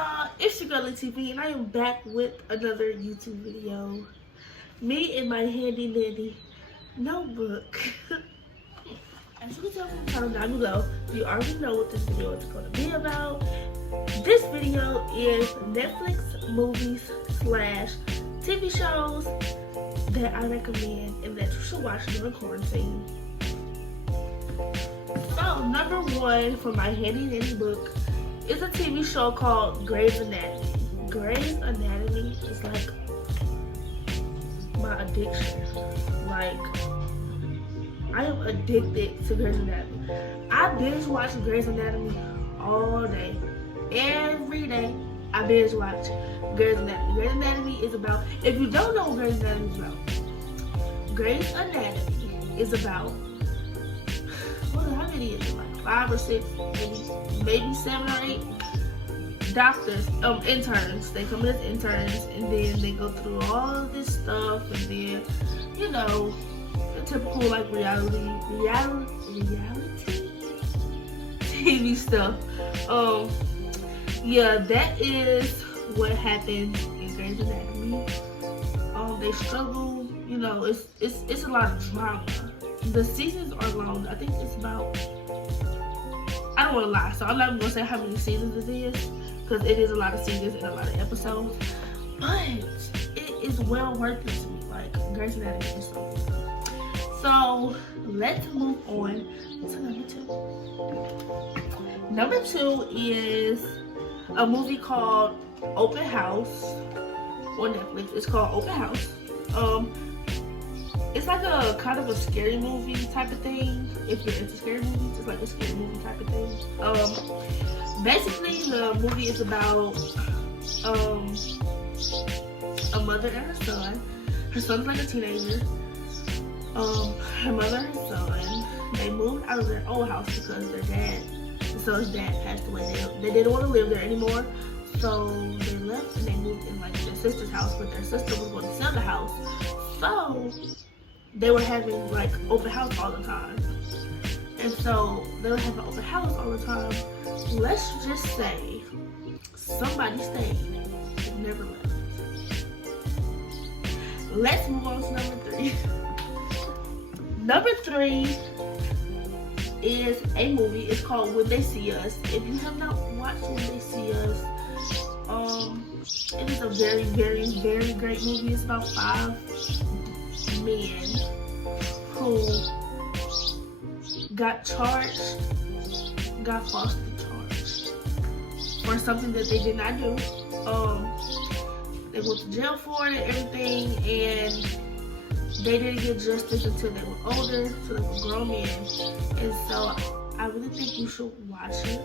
y'all, it's your girl TV, and I am back with another YouTube video. Me and my handy dandy notebook. As you can tell from the title down below, you already know what this video is going to be about. This video is Netflix movies / TV shows that I recommend and that you should watch during quarantine. So, number one for my handy dandy book is a TV show called Grey's Anatomy. Grey's Anatomy is like my addiction. Like, I am addicted to Grey's Anatomy. I binge watch Grey's Anatomy all day. Every day, I binge watch Grey's Anatomy. Grey's Anatomy is about, if you don't know what Grey's Anatomy is about, Grey's Anatomy is about, how many is it? Like 5 or 6, maybe 7 or 8 doctors, interns. They come in as interns, and then they go through all of this stuff, and then, you know, the typical like reality TV stuff. Yeah, that is what happened in Grey's Anatomy. They struggle, you know, it's a lot of drama. The seasons are long. I think it's about, I don't want to lie, so I'm not even going to say how many seasons it is, because it is a lot of seasons and a lot of episodes, but it is well worth it to me. Like, Grey's Anatomy is so good. So, let's move on to number 2. Number 2 is a movie called Open House on Netflix. It's called Open House. It's like a kind of a scary movie type of thing. If you're into scary movies, it's like a scary movie type of thing. Basically, the movie is about a mother and her son. Her son's like a teenager. Her mother and her son, they moved out of their old house because the son's dad passed away. They didn't want to live there anymore, so they left and they moved in like their sister's house, but their sister was going to sell the house. So they were having like open house all the time. And so they were having open house all the time. Let's just say somebody stayed and never left. Let's move on to number 3. Number 3 is a movie. It's called When They See Us. If you have not watched When They See Us, it is a very, very, very great movie. It's about 5 men who got falsely charged for something that they did not do. They went to jail for it and everything, and they didn't get justice until they were older, so they were grown men. And so I really think you should watch it,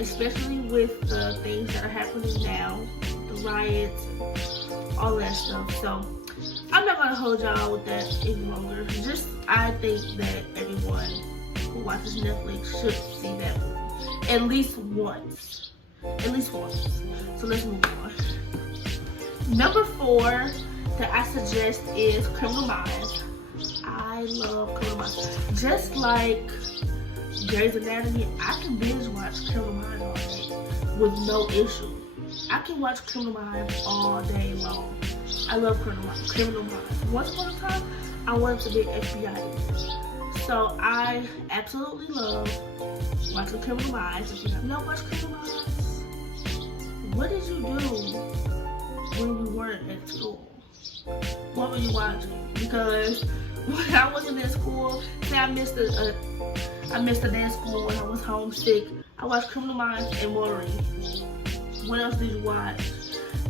especially with the things that are happening now, the riots and all that stuff. So I'm not gonna hold y'all with that any longer. I think that everyone who watches Netflix should see that movie at least once. At least once. So let's move on. Number 4 that I suggest is Criminal Minds. I love Criminal Minds. Just like Grey's Anatomy, I can binge watch Criminal Minds all day with no issue. I can watch Criminal Minds all day long. I love Criminal Minds. Once upon a time, I wanted to be an FBI agent. So I absolutely love watching Criminal Minds. If you have not watched Criminal Minds, what did you do when you weren't at school? What were you watching? Because when I wasn't in school, say I missed a day of school when I was homesick, I watched Criminal Minds and Maury. What else did you watch?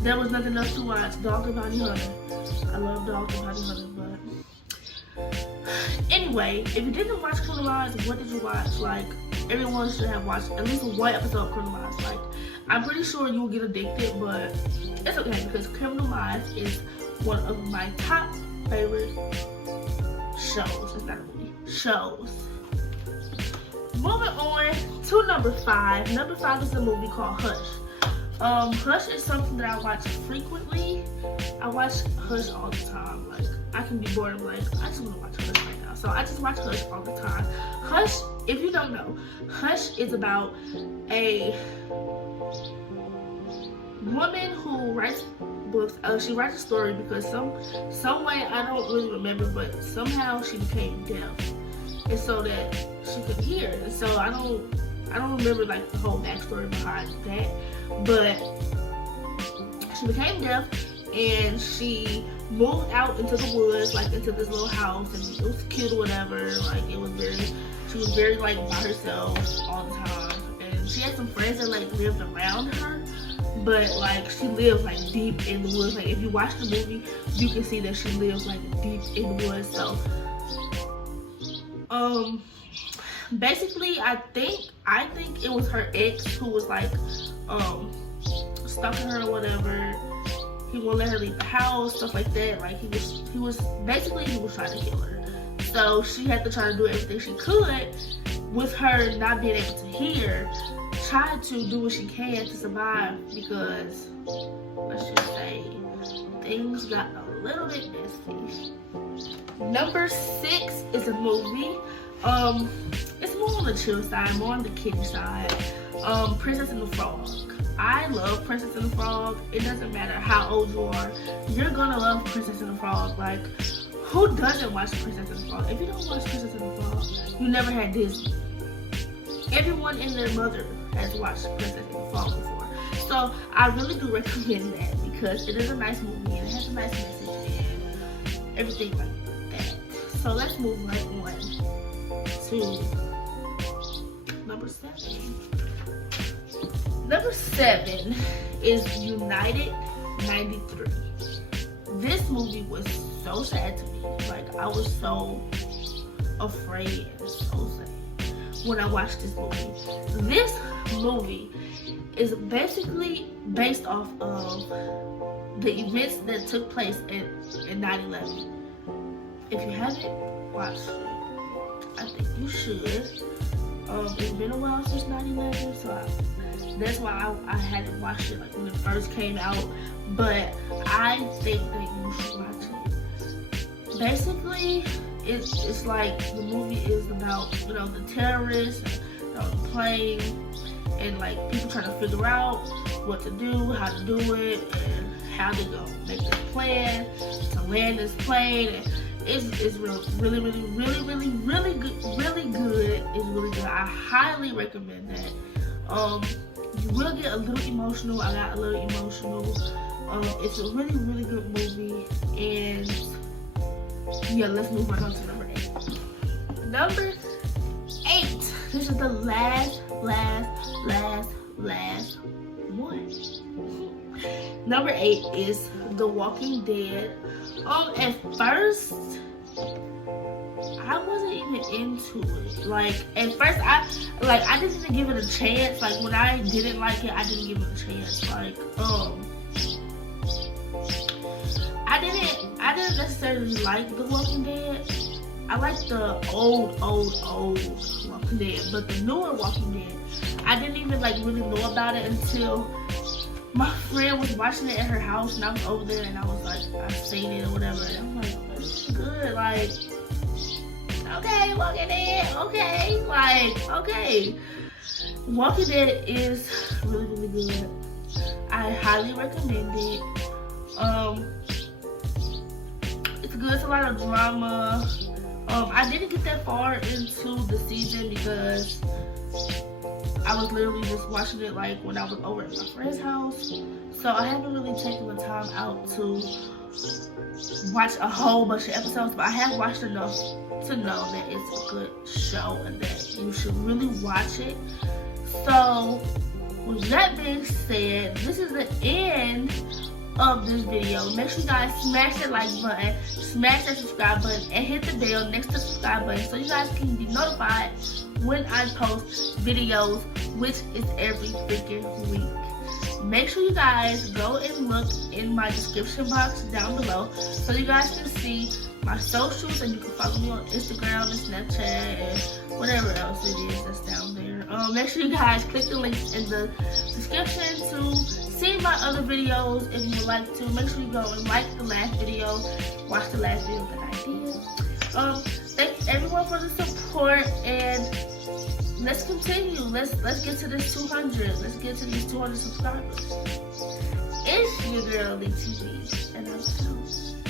There was nothing else to watch. Dog and Bounty Hunter. I love Dog and Bounty Hunter, but anyway, if you didn't watch Criminal Minds, what did you watch? Like, everyone should have watched at least one episode of Criminal Minds. Like, I'm pretty sure you will get addicted, but it's okay because Criminal Minds is one of my top favorite shows. It's not a movie. Shows. Moving on to number 5. Number 5 is a movie called Hush. Hush is something that I watch frequently. I watch Hush all the time. Like, I can be bored. I'm like, I just want to watch Hush right now. So I just watch Hush all the time. Hush, if you don't know, Hush is about a woman who writes books. She writes a story because some way, I don't really remember, but somehow she became deaf, and so that she could hear. And so I don't remember like the whole backstory behind that, but she became deaf and she moved out into the woods, like into this little house, and it was cute or whatever. Like she was very like by herself all the time, and she had some friends that like lived around her, but like she lived like deep in the woods. Like if you watch the movie, you can see that she lives like deep in the woods. So basically I think it was her ex who was like stalking her or whatever. He won't let her leave the house, stuff like that. Like he was trying to kill her. So she had to try to do everything she could with her not being able to hear, try to do what she can to survive, because let's just say things got a little bit messy. Number 6 is a movie. It's more on the chill side, more on the kiddie side. Princess and the Frog. I love Princess and the Frog. It doesn't matter how old you are, you're gonna love Princess and the Frog. Like, who doesn't watch Princess and the Frog? If you don't watch Princess and the Frog, you never had Disney. Everyone and their mother has watched Princess and the Frog before. So I really do recommend that because it is a nice movie and it has a nice message and everything like that. So let's move right on to number 7. Number 7 is United 93. This movie was so sad to me. Like, I was so afraid and so sad when I watched this movie. This movie is basically based off of the events that took place in 9/11. If you haven't watched it, I think you should. It's been a while since 9/11, so that's why I hadn't watched it like when it first came out, but I think that you should watch it. Basically, it's like the movie is about, you know, the terrorists on the plane and like people trying to figure out what to do, how to do it, and how to go make this plan to land this plane. And it's really good. It's really good. I highly recommend that. You will get a little emotional. I got a little emotional. It's a really good movie. And yeah, let's move right on to number 8. Number 8. This is the last one. Number 8 is The Walking Dead. At first, I wasn't even into it. Like, at first, I didn't even give it a chance. Like, when I didn't like it, I didn't give it a chance. Like, I didn't necessarily like The Walking Dead. I like the old Walking Dead, but the newer Walking Dead, I didn't even like really know about it until my friend was watching it at her house, and I was over there, and I was like, I seen it or whatever, and I'm like, this is good. Like, okay, Walking Dead, okay, like, okay. Walking Dead is really good. I highly recommend it. It's good. It's a lot of drama. I didn't get that far into the season because I was literally just watching it like when I was over at my friend's house. So I haven't really taken the time out to watch a whole bunch of episodes, but I have watched enough to know that it's a good show and that you should really watch it. So with that being said, this is the end of this video. Make sure you guys smash that like button, smash that subscribe button, and hit the bell next to the subscribe button so you guys can be notified when I post videos, which is every freaking week. Make sure you guys go and look in my description box down below so you guys can see my socials, and you can follow me on Instagram and Snapchat and whatever else it is that's down there. Make sure you guys click the links in the description to see my other videos if you would like to. Make sure you go and like the last video, watch the last video that I did. Thank you everyone for the support, and let's continue. Let's get to this 200. Let's get to these 200 subscribers. girly TV, and I'm out.